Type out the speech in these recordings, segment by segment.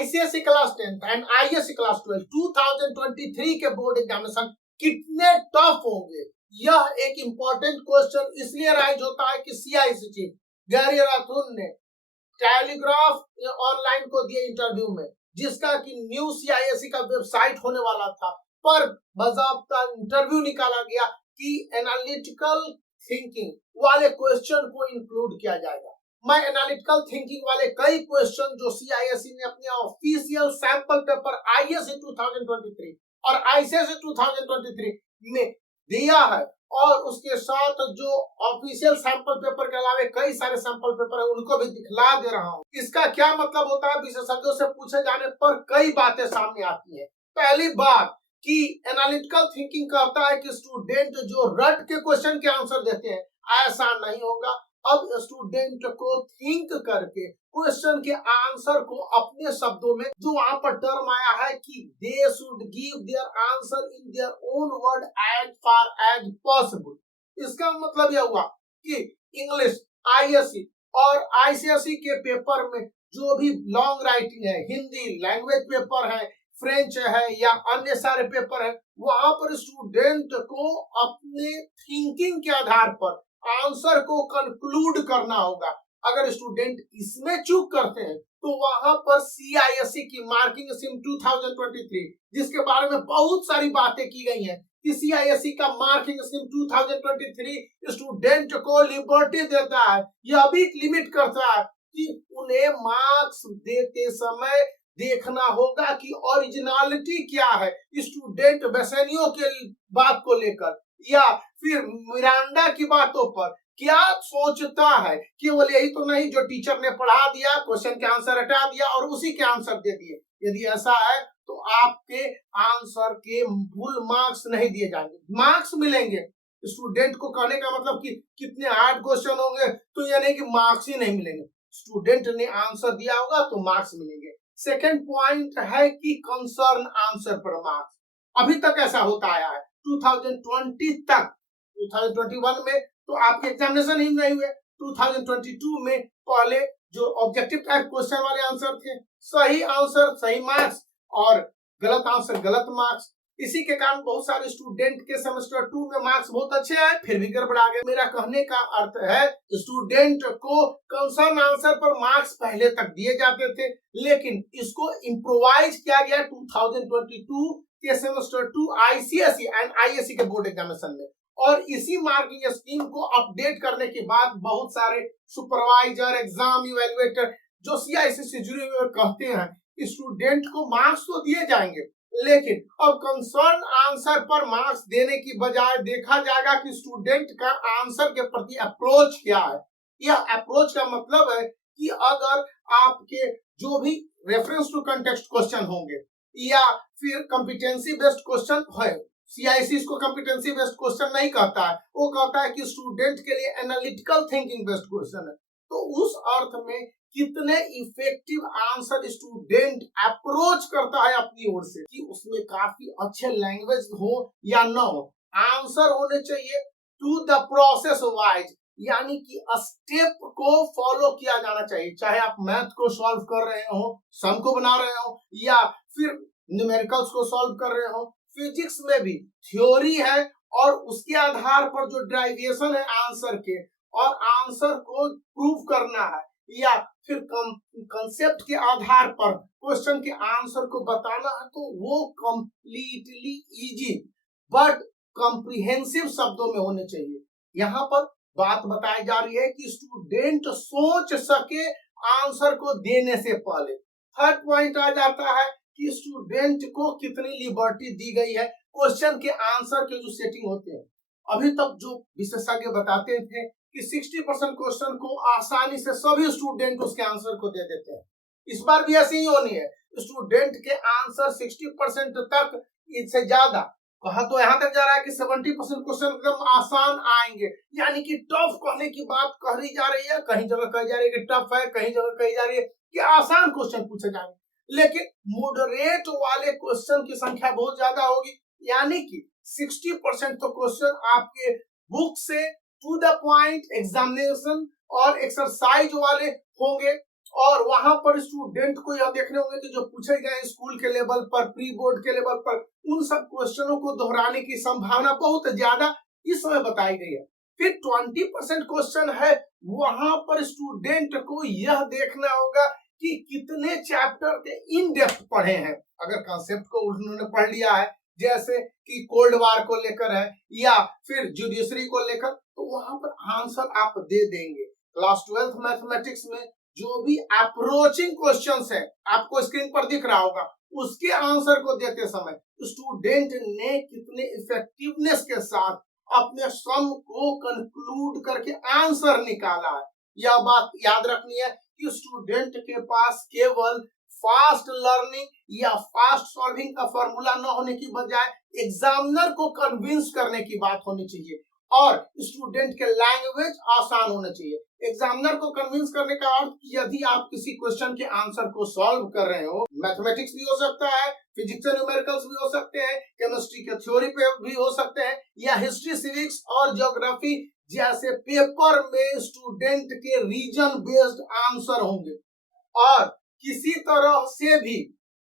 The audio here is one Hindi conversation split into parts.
ICSE class 10 and ISC class 12 2023 के बोर्ड एग्जामिनेशन कितने टफ होंगे, यह एक इंपॉर्टेंट क्वेश्चन इसलिए राइज होता है कि सीआईएससी चीफ गैरी राठौर ने टेलीग्राफ ऑनलाइन को दिए इंटरव्यू में, जिसका कि न्यू सीआईएससी का वेबसाइट होने वाला था, पर बाकायदा इंटरव्यू निकाला गया कि एनालिटिकल थिंकिंग वाले क्वेश्चन को इंक्लूड किया जाएगा। मैं एनालिटिकल थिंकिंग वाले कई क्वेश्चन जो सीआईएससी ने अपने ऑफिशियल सैंपल पेपर आईएससी 2023 और आईसीएसई 2023 में दिया है, और उसके साथ जो ऑफिशियल सैंपल पेपर के अलावा कई सारे सैंपल पेपर है उनको भी दिखला दे रहा हूँ। इसका क्या मतलब होता है, विशेषज्ञों से पूछे जाने पर कई बातें सामने आती है। पहली बात कि एनालिटिकल थिंकिंग कहता है कि स्टूडेंट जो रट के क्वेश्चन के आंसर देते हैं, ऐसा नहीं होगा। अब स्टूडेंट को थिंक करके क्वेश्चन के आंसर को अपने शब्दों में, जो वहां पर टर्म आया है कि they should give their answer in their own word as far as possible, इसका मतलब यह हुआ कि इंग्लिश आईएससी और आईसीएसई के पेपर में जो भी लॉन्ग राइटिंग है, हिंदी लैंग्वेज पेपर है, फ्रेंच है या अन्य सारे पेपर है, वहां पर स्टूडेंट को अपने थिंकिंग के आधार पर आंसर को कंक्लूड करना होगा। अगर स्टूडेंट इसमें चूक करते हैं तो वहां पर सीआईएससी की मार्किंग स्कीम 2023, जिसके बारे में बहुत सारी बातें की गई हैं कि सीआईएससी का मार्किंग स्कीम 2023 स्टूडेंट को लिबर्टी देता है, यह भी लिमिट करता है कि उन्हें मार्क्स देते समय देखना होगा कि ओरिजिनलिटी क्या है स्टूडेंट बेसनियों के बात को लेकर, या फिर मिरांडा की बातों पर क्या सोचता है, केवल यही तो नहीं जो टीचर ने पढ़ा दिया, क्वेश्चन के आंसर हटा दिया और उसी के आंसर दे दिए। यदि ऐसा है तो आपके आंसर के फुल मार्क्स नहीं दिए जाएंगे, मार्क्स मिलेंगे। स्टूडेंट को कहने का मतलब कि कितने हार्ड क्वेश्चन होंगे तो यह नहीं कि मार्क्स ही नहीं मिलेंगे, स्टूडेंट ने आंसर दिया होगा तो मार्क्स मिलेंगे। सेकेंड पॉइंट है कि कंसर्न आंसर पर मार्क्स। अभी तक ऐसा होता आया है 2020 तक, 2021 में तो आपके एग्जामिनेशन ही नहीं हुए, 2022 में पहले जो ऑब्जेक्टिव टाइप क्वेश्चन वाले आंसर थे, सही आंसर सही मार्क्स और गलत आंसर गलत मार्क्स। इसी के कारण बहुत सारे स्टूडेंट के सेमेस्टर 2 में मार्क्स बहुत अच्छे आए, फिर भी गड़बड़ा गए। मेरा कहने का अर्थ है स्टूडेंट को कंसर्न आंसर पर मार्क्स पहले तक दिए जाते थे, लेकिन इसको इम्प्रोवाइज किया गया 2022 के सेमेस्टर 2 आईसीएसई एंड आईएससी के बोर्ड एग्जामिनेशन में, और इसी मार्किंग स्कीम को अपडेट करने के बाद बहुत सारे सुपरवाइजर एग्जाम इवैल्यूएटर जो सीआईएससी से जुड़े हुए कहते हैं स्टूडेंट को मार्क्स तो दिए जाएंगे, लेकिन अब कंसर्न आंसर पर मार्क्स देने की बजाय देखा जाएगा कि स्टूडेंट का आंसर के प्रति अप्रोच क्या है। यह अप्रोच का मतलब है कि अगर आपके जो भी रेफरेंस टू कंटेक्स्ट क्वेश्चन होंगे या फिर कॉम्पिटेंसी बेस्ड क्वेश्चन है, सीआईएससी इसको कॉम्पिटेंसी बेस्ड क्वेश्चन नहीं कहता है, वो कहता है कि स्टूडेंट के लिए एनालिटिकल थिंकिंग बेस्ड क्वेश्चन है। तो उस अर्थ में कितने इफेक्टिव आंसर स्टूडेंट अप्रोच करता है अपनी ओर से, कि उसमें काफी अच्छे लैंग्वेज हो या न हो, आंसर होने चाहिए टू द प्रोसेस वाइज, यानी कि स्टेप को फॉलो किया जाना चाहिए। चाहे आप मैथ को सॉल्व कर रहे हो, सम को बना रहे हो, या फिर न्यूमेरिकल्स को सॉल्व कर रहे हो, फिजिक्स में भी थ्योरी है और उसके आधार पर जो डेरिवेशन है आंसर के, और आंसर को प्रूव करना है, या फिर कंसेप्ट के आधार पर क्वेश्चन के आंसर को बताना है, तो वो कंप्लीटली इजी बट कॉम्प्रिहेंसिव शब्दों में होने चाहिए। यहाँ पर बात बताई जा रही है कि स्टूडेंट सोच सके आंसर को देने से पहले। थर्ड पॉइंट आ जाता है कि स्टूडेंट को कितनी लिबर्टी दी गई है क्वेश्चन के आंसर के जो सेटिंग होते हैं। अभी तक जो विशेषज्ञ बताते थे कि 60% क्वेश्चन को आसानी से सभी स्टूडेंट उसके आंसर को दे देते हैं, इस बार भी ऐसी ही होनी है। स्टूडेंट के आंसर 60% तक, इससे ज्यादा कहा तो यहाँ तक जा रहा है कि 70% क्वेश्चन एकदम आसान आएंगे, यानी कि टफ कहने की बात कही जा रही है, कहीं जगह कही जा रही है कि टफ है, कहीं जगह कही जा रही है कि आसान क्वेश्चन पूछे जाएंगे, लेकिन मॉडरेट वाले क्वेश्चन की संख्या बहुत ज्यादा होगी, यानी कि 60% तो क्वेश्चन आपके बुक से टू द पॉइंट एग्जामिनेशन और एक्सरसाइज वाले होंगे, और वहां पर स्टूडेंट को यह देखने होंगे कि जो पूछे गए स्कूल के लेवल पर, प्री बोर्ड के लेवल पर, उन सब क्वेश्चनों को दोहराने की संभावना बहुत ज्यादा इस समय बताई गई है। फिर 20% क्वेश्चन है, वहां पर स्टूडेंट को यह देखना होगा कि कितने चैप्टर के इन डेप्थ पढ़े हैं। अगर कॉन्सेप्ट को उन्होंने पढ़ लिया है, जैसे कि कोल्ड वार को लेकर है या फिर जुडिशरी को लेकर, तो वहां पर आंसर आप दे देंगे। क्लास 12 मैथमेटिक्स में जो भी अप्रोचिंग क्वेश्चंस है, आपको स्क्रीन पर दिख रहा होगा, उसके आंसर को देते समय स्टूडेंट ने कितने इफेक्टिवनेस के साथ अपने सम को कंक्लूड करके आंसर निकाला है। यह बात याद रखनी है कि स्टूडेंट के पास केवल फास्ट लर्निंग या फास्ट सॉल्विंग का फॉर्मूला न होने की बजाय एग्जामिनर को कन्विंस करने की बात होनी चाहिए और स्टूडेंट के लैंग्वेज आसान होना चाहिए। एग्जामिनर को कन्विंस करने का अर्थ यदि आप किसी क्वेश्चन के आंसर को सॉल्व कर रहे हो, मैथमेटिक्स भी हो सकता है, फिजिक्स एंड न्यूमेरिकल्स भी हो सकते हैं, केमिस्ट्री के थ्योरी पे भी हो सकते हैं, या हिस्ट्री, सिविक्स और ज्योग्राफी जैसे पेपर में स्टूडेंट के रीजन बेस्ड आंसर होंगे। और किसी तरह से भी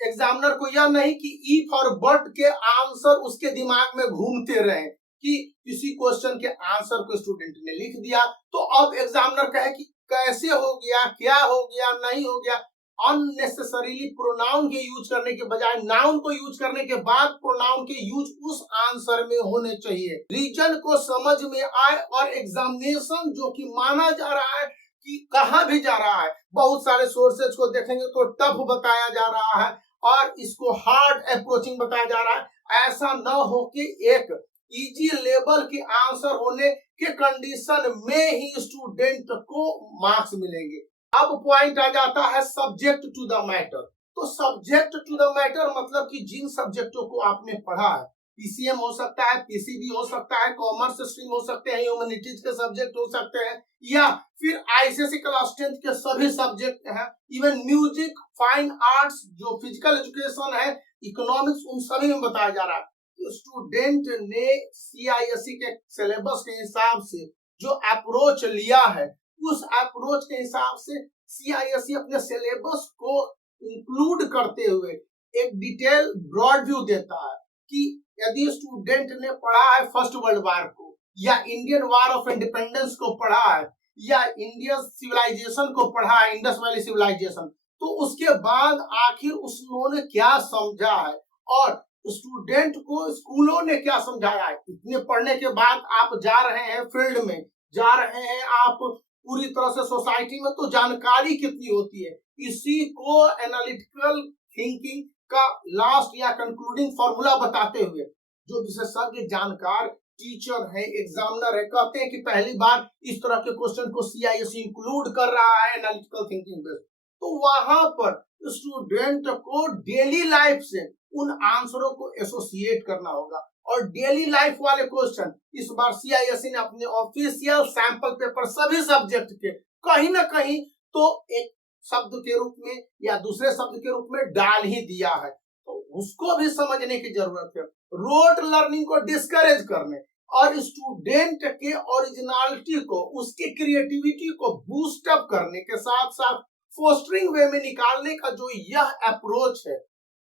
एग्जामिनर को यह नहीं कि इफ और बट के आंसर उसके दिमाग में घूमते रहे कि किसी क्वेश्चन के आंसर को स्टूडेंट ने लिख दिया तो अब एग्जामिनर कहे कि कैसे हो गया, क्या हो गया, नहीं हो गया। अननेसेसरीली प्रोनाउन के यूज करने के बजाय नाउन को यूज करने के बाद प्रोनाउन के यूज उस आंसर में होने चाहिए। रीजन को समझ में आए और एग्जामिनेशन जो कि माना जा रहा है कि कहाँ भी जा रहा है, बहुत सारे सोर्सेज को देखेंगे तो टफ बताया जा रहा है और इसको हार्ड अप्रोचिंग बताया जा रहा है। ऐसा न हो कि एक इजी लेवल के आंसर होने के कंडीशन में ही स्टूडेंट को मार्क्स मिलेंगे। अब पॉइंट आ जाता है सब्जेक्ट टू द मैटर। तो सब्जेक्ट टू द मैटर मतलब कि जिन सब्जेक्टों को आपने पढ़ा है, पीसीएम हो सकता है, पीसीबी हो सकता है, कॉमर्स स्ट्रीम हो सकते हैं, ह्यूमैनिटीज के सब्जेक्ट हो सकते हैं, या फिर आईसीएसई क्लास 10 के सभी सब्जेक्ट हैं, इवन म्यूजिक, फाइन आर्ट्स, जो फिजिकल एजुकेशन है, इकोनॉमिक्स, उन सभी में बताया जा रहा है। स्टूडेंट ने सीआईएसई के सिलेबस के हिसाब से जो अप्रोच लिया है, उस अप्रोच के हिसाब से सीआईएसई अपने सिलेबस को इंक्लूड करते हुए एक डिटेल ब्रॉड व्यू देता है कि यदि स्टूडेंट ने पढ़ा है फर्स्ट वर्ल्ड वॉर को, या इंडियन वॉर ऑफ इंडिपेंडेंस को पढ़ा है, या इंडियन सिविलाइजेशन को पढ़ा है, इंडस वैली सिविलाइजेशन, तो उसके बाद आखिर उन्होंने क्या समझा है और स्टूडेंट को स्कूलों ने क्या समझाया है। इतने पढ़ने के बाद आप जा रहे हैं फील्ड में, जा रहे हैं आप पूरी तरह से सोसाइटी में, तो जानकारी कितनी होती है। इसी को एनालिटिकल थिंकिंग का लास्ट या कंक्लूडिंग फॉर्मूला बताते हुए जो विशेषज्ञ जानकार टीचर है, एग्जामिनर है, कहते हैं कि पहली बार इस तरह के क्वेश्चन को सीआईएसई इंक्लूड कर रहा है एनालिटिकल थिंकिंग पे, तो वहां पर स्टूडेंट को डेली लाइफ से उन आंसरों को एसोसिएट करना होगा। और डेली लाइफ वाले क्वेश्चन इस बार सीआईएसई ने अपने ऑफिशियल सैंपल पेपर सभी सब्जेक्ट के कहीं ना कहीं तो एक शब्द के रूप में या दूसरे शब्द के रूप में डाल ही दिया है, तो उसको भी समझने की जरूरत है। रोट लर्निंग को डिस्करेज करने और स्टूडेंट के ओरिजिनलिटी को, उसकी क्रिएटिविटी को बूस्ट अप करने के साथ साथ फोस्टरिंग वे में निकालने का जो यह अप्रोच है,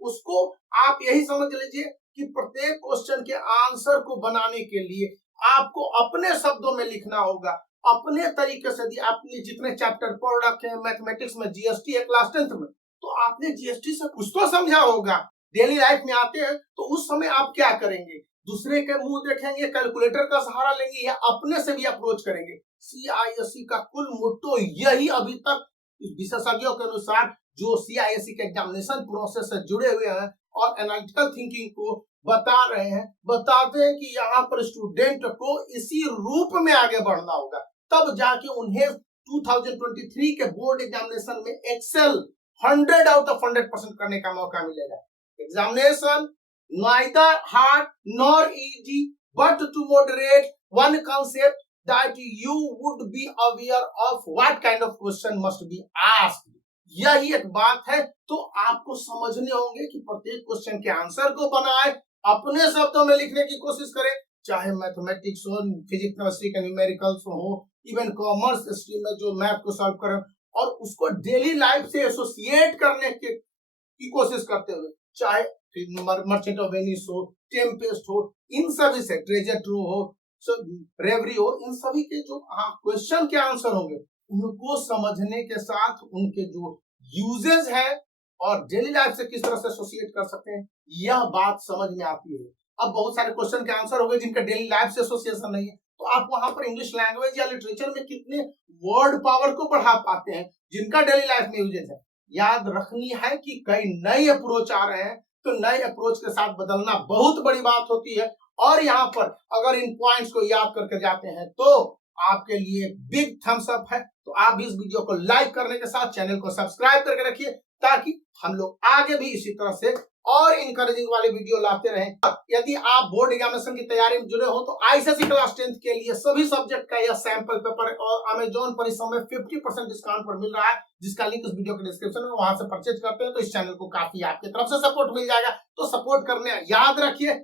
उसको आप यही समझ लीजिए कि प्रत्येक क्वेश्चन के आंसर को बनाने के लिए आपको अपने शब्दों में लिखना होगा, अपने तरीके से। आपने जितने चैप्टर पढ़ रखे हैं मैथमेटिक्स में, जीएसटी है क्लास 10 में, तो आपने जीएसटी से कुछ तो समझा होगा। डेली लाइफ में आते हैं तो उस समय आप क्या करेंगे, दूसरे के मुंह देखेंगे, कैलकुलेटर का सहारा लेंगे, या अपने से भी अप्रोच करेंगे। सीआईएसई का कुल मोटो यही अभी तक विशेषज्ञों के अनुसार जो सीआईएसई के एग्जामिनेशन प्रोसेस से जुड़े हुए हैं और एनालिटिकल थिंकिंग को बता रहे हैं, बताते हैं कि यहाँ पर स्टूडेंट को इसी रूप में आगे बढ़ना होगा, तब जाके उन्हें 2023 के बोर्ड एग्जामिनेशन में एक्सेल 100 आउट ऑफ 100% करने का मौका मिलेगा। Examination neither hard nor easy but to moderate one concept that you would be aware of what kind of question must be asked। यही एक बात है, तो आपको समझने होंगे कि प्रत्येक क्वेश्चन के आंसर को बनाए, अपने शब्दों में लिखने की कोशिश करें, चाहे मैथमेटिक्स हो, फिजिक्स केमिस्ट्री के न्यूमेरिकल्स हो, इवन कॉमर्स स्ट्रीम में जो मैथ को सॉल्व करें, और उसको डेली लाइफ से एसोसिएट करने की कोशिश करते हुए, चाहे मर्चेंट ऑफ वेनिस हो, टेम्पेस्ट हो, इन सभी से ट्रेजर ट्रू हो, रेवरी हो, इन सभी के जो क्वेश्चन के आंसर होंगे उनको समझने के साथ उनके जो यूजेस है और डेली लाइफ से किस तरह से एसोसिएट कर सकते हैं, यह बात समझ में आती है। अब बहुत सारे क्वेश्चन के आंसर हो गए जिनका डेली लाइफ से एसोसिएशन नहीं है, तो आप वहां पर इंग्लिश लैंग्वेज या लिटरेचर में कितने वर्ड पावर को बढ़ा पाते हैं जिनका डेली लाइफ में यूजेस है। याद रखनी है कि कई नए अप्रोच आ रहे हैं, तो नए अप्रोच के साथ बदलना बहुत बड़ी बात होती है। और यहाँ पर अगर इन पॉइंट्स को याद करके जाते हैं तो आपके लिए बिग थम्स अप है। तो आप इस वीडियो को लाइक करने के साथ चैनल को सब्सक्राइब करके रखिए, ताकि हम लोग आगे भी इसी तरह से और इनकरेजिंग वाले वीडियो लाते रहें। यदि आप बोर्ड एग्जामिनेशन की तैयारी में जुड़े हो तो आईसीएसई क्लास 10th के लिए सभी सब्जेक्ट का यह सैंपल पेपर और अमेजोन पर इस समय 50% डिस्काउंट पर मिल रहा है, जिसका लिंक इस वीडियो के डिस्क्रिप्शन में, वहां से परचेज करते हैं तो इस चैनल को काफी आपकी तरफ से सपोर्ट मिल जाएगा। तो सपोर्ट करने याद रखिए।